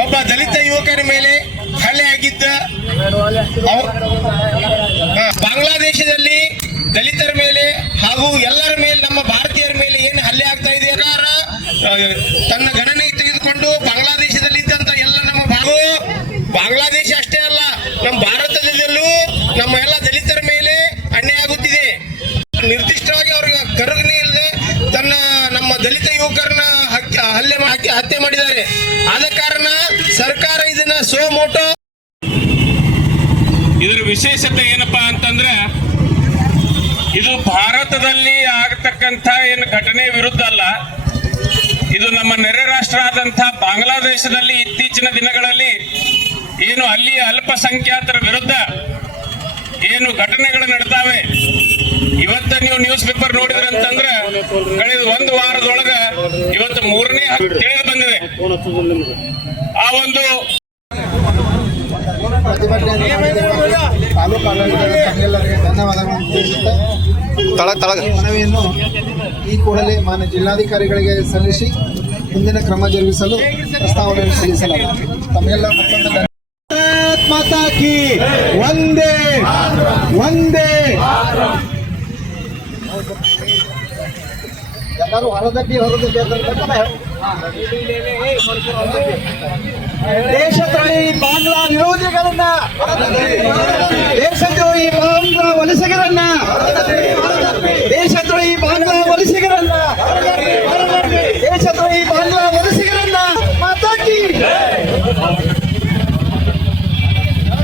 ಒಬ್ಬ ದಲಿತ ಯುವಕರ ಮೇಲೆ ಹಲ್ಲೆ ಆಗಿದ್ದ ಬಾಂಗ್ಲಾದೇಶದಲ್ಲಿ ದಲಿತರ ಮೇಲೆ ಹಾಗೂ ಎಲ್ಲರ ಮೇಲೆ, ನಮ್ಮ ಭಾರತೀಯರ ಮೇಲೆ ಏನು ಹಲ್ಲೆ ಆಗ್ತಾ ಇದೆ? ತನ್ನ ಗಣನೆ ತೆಗೆದುಕೊಂಡು ಬಾಂಗ್ಲಾದೇಶದಲ್ಲಿ ಇದ್ದಂತ ಎಲ್ಲ ನಮ್ಮ ಭಾಗವು ಬಾಂಗ್ಲಾದೇಶ ಅಷ್ಟೇ ಅಲ್ಲ, ನಮ್ಮ ಭಾರತದಲ್ಲೂ ನಮ್ಮ ಎಲ್ಲ ದಲಿತರ ಮೇಲೆ ಅನ್ಯಾಯ ಆಗುತ್ತಿದೆ. ನಿರ್ದಿಷ್ಟವಾಗಿ ಅವ್ರಿಗೆ ಕರುಗನೆ ಇಲ್ಲದೆ ತನ್ನ ನಮ್ಮ ದಲಿತ ಯುವಕರನ್ನ ಹಲ್ಲೆ ಮಾಡಿ ಹತ್ಯೆ ಮಾಡಿದ್ದಾರೆ. ಆದ ಕಾರಣ ಸರ್ಕಾರ ಇದನ್ನ ಸೋ ಮೋಟೋ. ಇದರ ವಿಶೇಷತೆ ಏನಪ್ಪಾ ಅಂತಂದ್ರೆ, ಇದು ಭಾರತದಲ್ಲಿ ಆಗತಕ್ಕಂಥ ಏನು ಘಟನೆ ವಿರುದ್ಧ ಅಲ್ಲ. ಇದು ನಮ್ಮ ನೆರೆ ರಾಷ್ಟ್ರ ಆದಂಥ ಬಾಂಗ್ಲಾದೇಶದಲ್ಲಿ ಇತ್ತೀಚಿನ ದಿನಗಳಲ್ಲಿ ಏನು ಅಲ್ಲಿಯ ಅಲ್ಪಸಂಖ್ಯಾತರ ವಿರುದ್ಧ ಏನು ಘಟನೆಗಳು ನಡ್ತಾವೆ ಇವತ್ತ ನೀವು ನ್ಯೂಸ್ ಪೇಪರ್ ನೋಡಿದ್ರೆ ಅಂತಂದ್ರೆ, ಕಳೆದ ಒಂದು ವಾರದೊಳಗ ಇವತ್ತು ಮೂರನೇ ತಿಳಿದು ಬಂದಿದೆ. ಒಂದು ಮನವಿಯನ್ನು ಈ ಕೂಡಲೇ ಮಾನ್ಯ ಜಿಲ್ಲಾಧಿಕಾರಿಗಳಿಗೆ ಸಲ್ಲಿಸಿ ಮುಂದಿನ ಕ್ರಮ ಜರುಗಿಸಲು ಪ್ರಸ್ತಾವನೆಯನ್ನು ಸಲ್ಲಿಸಲಾಗಿದೆ. ತಮ್ಮೆಲ್ಲ ಒಂದೇ ಭಾರತ್ ಎಲ್ಲರೂ ಹೊರದಬ್ಬಿ ಹೊರದಬ್ಬಿ ದೇಶ ದ್ರೋಹಿ ಬಾಂಗ್ಲಾ ವಿರೋಧಿಗಳನ್ನ ದೇಶದ್ರೋಹಿ ಬಾಂಗ್ಲಾ ವಲಸಿಗರನ್ನ ದೇಶದ್ರೋಹಿ ಬಾಂಗ್ಲಾ ವಲಸಿಗರನ್ನ ದೇಶದ್ರೋಹಿ ಬಾಂಗ್ಲಾ ವಲಸಿಗರನ್ನ ಮಾತಾಡಿ